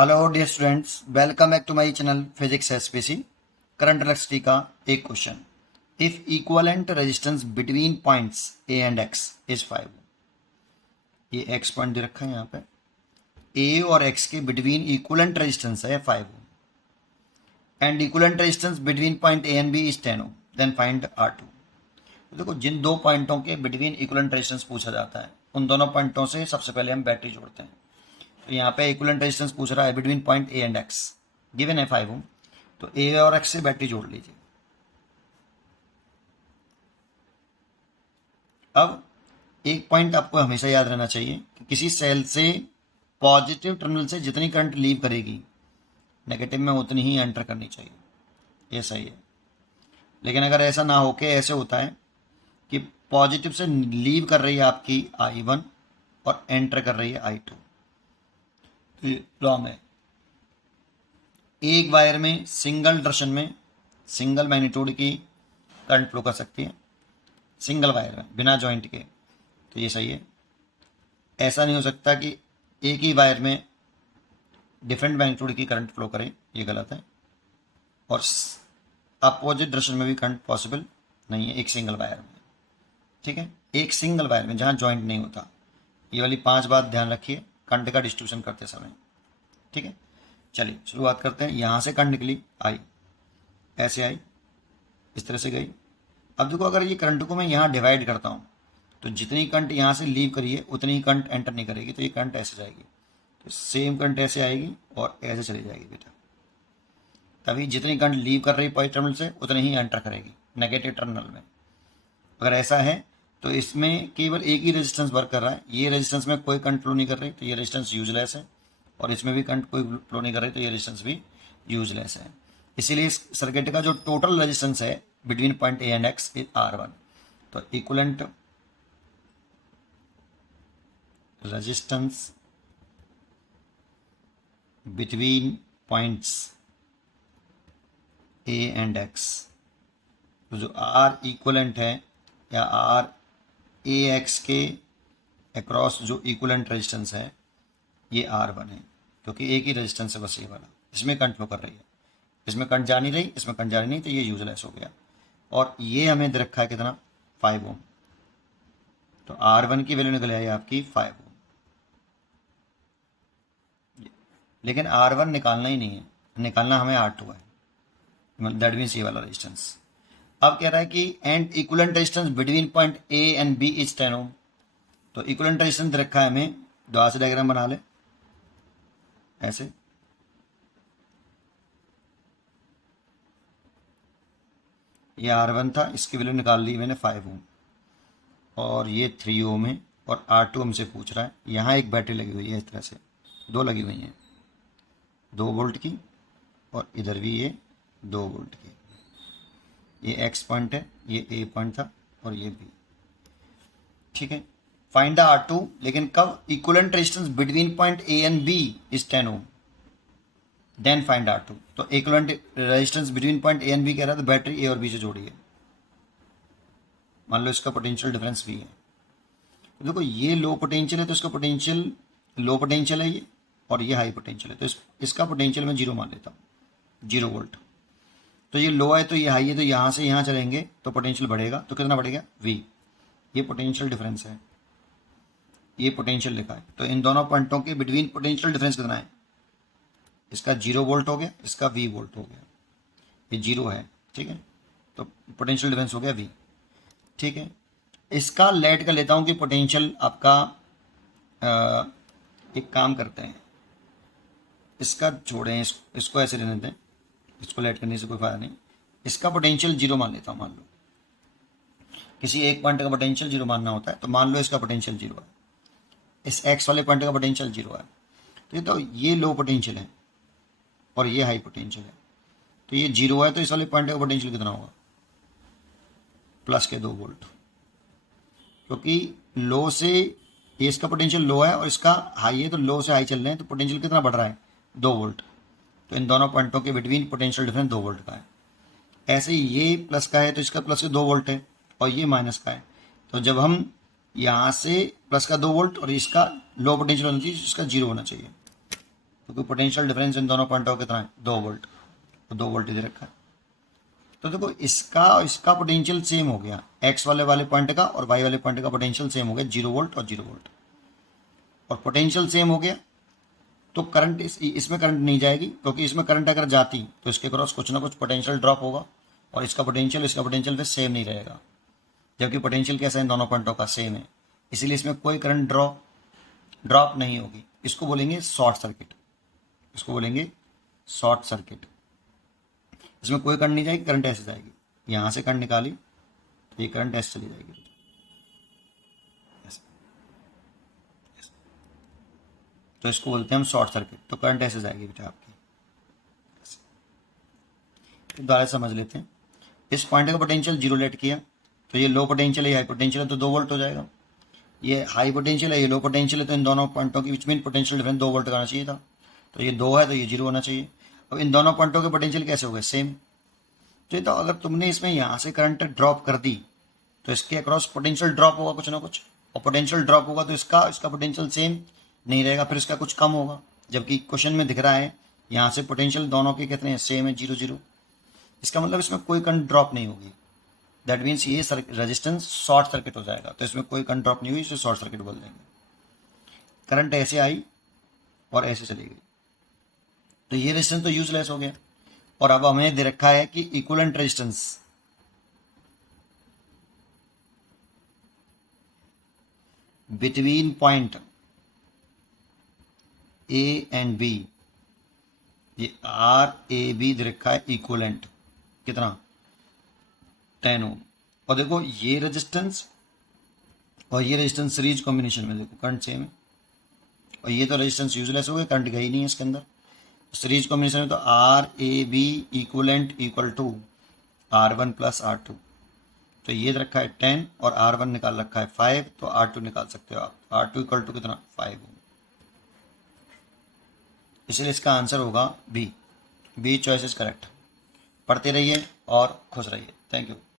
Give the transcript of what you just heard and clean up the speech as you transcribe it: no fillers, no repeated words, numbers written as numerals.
Hello dear students, welcome back to my channel physics SPC. Current electricity का एक question. If equivalent resistance between points A and X is 5। ये x point दे रखा है यहाँ पे। ए और एक्स के बिटवीन इक्विवेलेंट रेजिस्टेंस है 5 and equivalent resistance between point A and B is 10 then find R2। देखो, जिन दो पॉइंटों के बिटवीन इक्विवेलेंट रेजिस्टेंस पूछा जाता है उन दोनों पॉइंटों से सबसे पहले हम बैटरी जोड़ते हैं। तो यहाँ पे इक्विवेलेंट रेजिस्टेंस पूछ रहा है between point A and x, given है 5 ओम। तो ए और एक्स से बैटरी जोड़ लीजिए। अब एक पॉइंट आपको हमेशा याद रहना चाहिए कि किसी सेल से पॉजिटिव टर्मिनल से जितनी करंट लीव करेगी नेगेटिव में उतनी ही एंटर करनी चाहिए। ये सही है। लेकिन अगर ऐसा ना हो के ऐसे होता है कि पॉजिटिव से लीव कर रही है आपकी I1 और एंटर कर रही है I2, तो ये रॉन्ग है। एक वायर में सिंगल डायरेक्शन में सिंगल मैग्नीट्यूड की करंट फ्लो कर सकती है, सिंगल वायर में बिना जॉइंट के, तो ये सही है। ऐसा नहीं हो सकता कि एक ही वायर में डिफरेंट मैग्नीट्यूड की करंट फ्लो करे, ये गलत है। और अपोजिट डायरेक्शन में भी करंट पॉसिबल नहीं है एक सिंगल वायर में। ठीक है, एक सिंगल वायर में जहाँ जॉइंट नहीं होता। ये वाली 5 बात ध्यान रखिए करंट का डिस्ट्रीब्यूशन करते समय। ठीक है, चलिए शुरुआत करते हैं। यहाँ से करंट निकली आई, ऐसे आई, इस तरह से गई। अब देखो, अगर ये करंट को मैं यहाँ डिवाइड करता हूँ तो जितनी करंट यहाँ से लीव करिए उतनी ही करंट एंटर नहीं करेगी, तो ये करंट ऐसे जाएगी। तो सेम करंट ऐसे आएगी और ऐसे चली जाएगी बेटा। तभी जितनी करंट लीव कर रही है पॉजिटिव टर्मिनल से उतनी ही एंटर करेगी नेगेटिव टर्मिनल में। अगर ऐसा है तो इसमें केवल एक ही रेजिस्टेंस वर्क कर रहा है। ये रेजिस्टेंस में कोई करंट फ्लो नहीं कर रही, तो ये रेजिस्टेंस यूजलेस है। और इसमें भी करंट कोई फ्लो नहीं कर रही, तो ये रेजिस्टेंस भी यूजलेस है। इसीलिए इस सर्किट का जो टोटल रेजिस्टेंस है between point A and X is R1। तो equivalent resistance between points A and x, तो जो R इक्विवेलेंट है या R ए एक्स के अक्रॉस जो इक्विवेलेंट रेजिस्टेंस है ये R1 है, क्योंकि एक ही रेजिस्टेंस है बस ये वाला। इसमें करंट फ्लो कर रही है, इसमें करंट जा नहीं रही, इसमें करंट जा रही नहीं, तो ये यूजलेस हो गया। और ये हमें दे रखा है कितना, 5 ओम। तो R1 की वैल्यू निकल आई आपकी 5 ओम। लेकिन R1 निकालना ही नहीं है, निकालना हमें R2 है, मतलब दैट मीन्स ये वाला रेजिस्टेंस। अब कह रहा है कि and equivalent resistance between point A and B is 10 ohm. तो इक्विवेलेंट रेजिस्टेंस दे रखा है हमें, दोबारा से डायग्राम बना ले ऐसे। ये R1 था, इसकी वैल्यू निकाल ली मैंने 5 ओम, और ये 3 ओम है, और R2 हमसे पूछ रहा है। यहाँ एक बैटरी लगी हुई है, इस तरह से 2 लगी हुई हैं, 2 वोल्ट की, और इधर भी ये 2 वोल्ट की। ये एक्स पॉइंट है, ये ए पॉइंट था, और ये बी। ठीक है, फाइंड द R2। लेकिन कब, equivalent resistance between point A and B is 10 ohm, then find R2। तो equivalent resistance between point A and B कह रहा है, तो बैटरी ए और बी से जोड़िए। मान लो इसका पोटेंशियल डिफरेंस भी है। तो देखो, ये लो पोटेंशियल है तो इसका पोटेंशियल लो पोटेंशियल है ये, और ये हाई पोटेंशियल है, तो इसका पोटेंशियल मैं 0 मान लेता हूँ, 0 वोल्ट। तो ये लो है तो ये हाई है, तो यहाँ से यहाँ चलेंगे तो पोटेंशियल बढ़ेगा। तो कितना बढ़ेगा, V। ये पोटेंशियल डिफरेंस है, ये पोटेंशियल लिखा है। तो इन दोनों पॉइंटों के बिटवीन पोटेंशियल डिफरेंस कितना है, इसका 0 वोल्ट हो गया, इसका V वोल्ट हो गया। ये 0 है, ठीक है, तो पोटेंशियल डिफरेंस हो गया V। ठीक है, इसका लेट कर लेता हूँ कि पोटेंशियल आपका एक काम करते हैं, इसका छोड़ें, इसको ऐसे रहने दें, इसको लेट करने से कोई फायदा नहीं। इसका पोटेंशियल 0 मान लेता हूँ। मान लो किसी एक पॉइंट का पोटेंशियल 0 मानना होता है, तो मान लो इसका पोटेंशियल 0 है, इस एक्स वाले पॉइंट का पोटेंशियल 0 है। तो ये लो पोटेंशियल है और ये हाई पोटेंशियल है। तो ये 0 है, तो इस वाले पॉइंट का पोटेंशियल कितना होगा, प्लस के 2 वोल्ट। क्योंकि लो से ये इसका पोटेंशियल लो है और इसका हाई है, तो लो से हाई चल रहे हैं, तो पोटेंशियल कितना बढ़ रहा है, 2 वोल्ट। तो इन दोनों पॉइंटों के बिटवीन पोटेंशियल डिफरेंस 2 वोल्ट का है। ऐसे ही ये प्लस का है तो इसका प्लस के 2 वोल्ट है, और ये माइनस का है। तो जब हम यहाँ से प्लस का 2 वोल्ट और इसका लो पोटेंशियल होना चाहिए, इसका 0 होना चाहिए। क्योंकि पोटेंशियल डिफरेंस इन दोनों पॉइंटों का कितना है 2 वोल्ट, तो 2 वोल्ट दे रखा है। तो देखो इसका इसका पोटेंशियल सेम हो गया, एक्स वाले पॉइंट का और वाई वाले पॉइंट का पोटेंशियल सेम हो गया, 0 वोल्ट और 0 वोल्ट, और पोटेंशियल सेम हो गया तो करंट इसमें करंट नहीं जाएगी, क्योंकि इसमें करंट अगर जाती तो इसके क्रॉस कुछ ना कुछ पोटेंशियल ड्रॉप होगा, और इसका पोटेंशियल फिर सेम नहीं रहेगा, जबकि पोटेंशियल कैसा है इन दोनों पॉइंटों का सेम है, इसीलिए इसमें कोई करंट ड्रॉप नहीं होगी। इसको बोलेंगे शॉर्ट सर्किट, इसको बोलेंगे शॉर्ट सर्किट। इसमें कोई करंट नहीं जाएगी, करंट ऐसे जाएगी, यहाँ से करंट निकाली तो ये करंट ऐसे चली जाएगी, तो इसको बोलते हैं हम शॉर्ट सर्किट। तो करंट ऐसे जाएगी बेटा आपकी, दोबारा समझ लेते हैं। इस पॉइंट का पोटेंशियल 0 लेट किया, तो ये लो पोटेंशियल है, हाई पोटेंशियल है, तो 2 वोल्ट हो जाएगा। ये हाई पोटेंशियल है, ये लो पोटेंशियल है, तो इन दोनों पॉइंटों के बीच में पोटेंशियल डिफरेंस 2 वोल्ट का आना चाहिए था, तो ये 2 है तो ये 0 होना चाहिए। अब इन दोनों पॉइंटों के पोटेंशियल कैसे हो गए सेम, तो अगर तुमने इसमें यहाँ से करंट ड्रॉप कर दी तो इसके अक्रॉस पोटेंशियल ड्रॉप होगा कुछ ना कुछ, और पोटेंशियल ड्रॉप होगा तो इसका पोटेंशियल सेम नहीं रहेगा, फिर इसका कुछ कम होगा, जबकि क्वेश्चन में दिख रहा है यहाँ से पोटेंशियल दोनों के कितने हैं सेम है 0 0। इसका मतलब इसमें कोई करंट ड्रॉप नहीं होगी, दैट मीन्स ये रेजिस्टेंस शॉर्ट सर्किट हो जाएगा, तो इसमें कोई करंट ड्रॉप नहीं हुई, इसे शॉर्ट सर्किट बोल देंगे। करंट ऐसे आई और ऐसे चली गई, तो ये रेजिस्टेंस तो यूजलेस हो गया। और अब हमें दे रखा है कि equivalent resistance between point A and B, ये आर ए बी दे रखा है इक्विवेलेंट कितना 10 ओम। और देखो ये रेजिस्टेंस और ये रेजिस्टेंस सीरीज कॉम्बिनेशन में देखो करंट सेम है, और ये तो रेजिस्टेंस यूजलेस हो गया, करंट गई नहीं है इसके अंदर। सीरीज कॉम्बिनेशन में तो R A B equivalent equal to R1 plus R2, तो ये रखा है 10 और R1 निकाल रखा है 5, तो R2 निकाल सकते हो आप, R2 इक्वल टू कितना 5 ओम। इसलिए इसका आंसर होगा बी चॉइस इज करेक्ट। पढ़ते रहिए और खुश रहिए। Thank you.